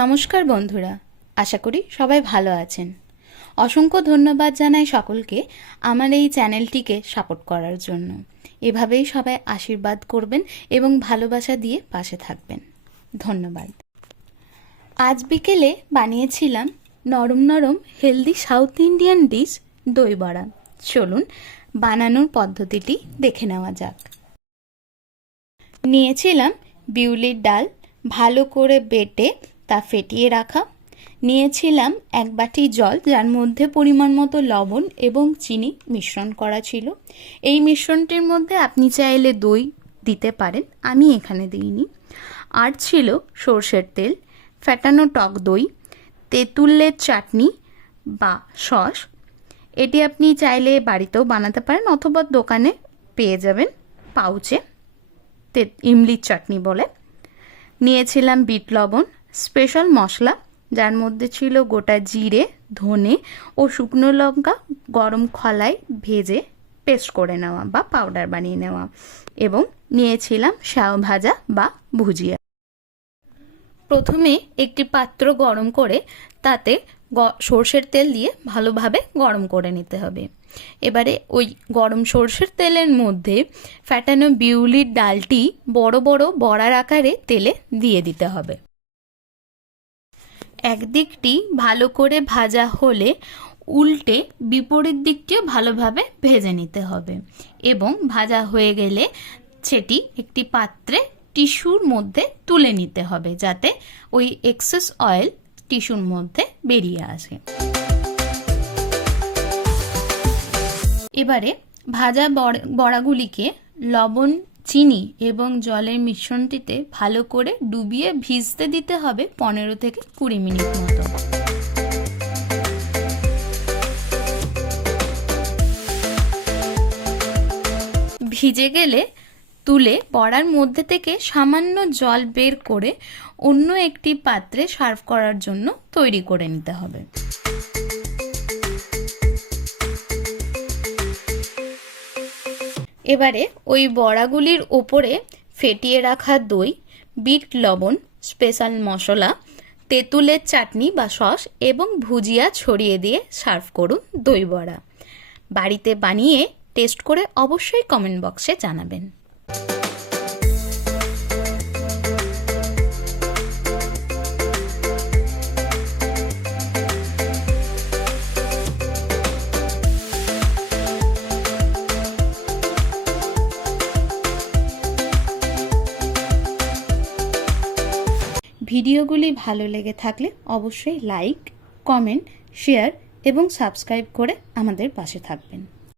নমস্কার বন্ধুরা, আশা করি সবাই ভালো আছেন। অসংখ্য ধন্যবাদ জানাই সকলকে আমার এই চ্যানেলটিকে সাপোর্ট করার জন্য। এভাবেই সবাই আশীর্বাদ করবেন এবং ভালোবাসা দিয়ে পাশে থাকবেন। ধন্যবাদ। আজ বিকেলে বানিয়েছিলাম নরম নরম হেলদি সাউথ ইন্ডিয়ান ডিশ দই বড়া। চলুন বানানোর পদ্ধতিটি দেখে নেওয়া যাক। নিয়েছিলাম বিউলির ডাল, ভালো করে বেটে তা ফেটিয়ে রাখা। নিয়েছিলাম 1 বাটি জল, যার মধ্যে পরিমাণ মতো লবণ এবং চিনি মিশ্রণ করা ছিল। এই মিশ্রণটির মধ্যে আপনি চাইলে দই দিতে পারেন, আমি এখানে দিইনি। আর ছিল সর্ষের তেল, ফেটানো টক দই, তেঁতুলের চাটনি বা সস। এটি আপনি চাইলে বাড়িতেও বানাতে পারেন অথবা দোকানে পেয়ে যাবেন পাউচে, ইমলির চাটনি বলে। নিয়েছিলাম বিট লবণ, স্পেশাল মশলা যার মধ্যে ছিল গোটা জিরে, ধনে ও শুকনো লঙ্কা গরম খলায় ভেজে পেস্ট করে নেওয়া বা পাউডার বানিয়ে নেওয়া, এবং নিয়েছিলাম স্যাও ভাজা বা ভুজিয়া। প্রথমে একটি পাত্র গরম করে তাতে সর্ষের তেল দিয়ে ভালোভাবে গরম করে নিতে হবে। এবারে ওই গরম সর্ষের তেলের মধ্যে ফেটানো বিউলির ডালটি বড় বড় বড়ার আকারে তেলে দিয়ে দিতে হবে। একদিকটি ভালো করে ভাজা হলে উল্টে বিপরীত দিকটিও ভালোভাবে ভেজে নিতে হবে, এবং ভাজা হয়ে গেলে সেটি একটি পাত্রে টিস্যুর মধ্যে তুলে নিতে হবে, যাতে ওই এক্সেস অয়েল টিস্যুর মধ্যে বেরিয়ে আসে। এবারে ভাজা বড়াগুলিকে লবণ, চিনি এবং জলের মিশ্রণটিতে ভালো করে ডুবিয়ে ভিজতে দিতে হবে 15 থেকে 20 মিনিট মতো। ভিজে গেলে তুলে বড়ার মধ্যে থেকে সামান্য জল বের করে অন্য একটি পাত্রে সার্ভ করার জন্য তৈরি করে নিতে হবে। এবারে ওই বড়াগুলির ওপরে ফেটিয়ে রাখা দই, বিট লবণ, স্পেশাল মশলা, তেঁতুলের চাটনি বা সস এবং ভুজিয়া ছড়িয়ে দিয়ে সার্ভ করুন দই বড়া। বাড়িতে বানিয়ে টেস্ট করে অবশ্যই কমেন্ট বক্সে জানাবেন। ভিডিওগুলি ভালো লেগে থাকলে অবশ্যই লাইক, কমেন্ট, শেয়ার এবং সাবস্ক্রাইব করে আমাদের পাশে থাকবেন।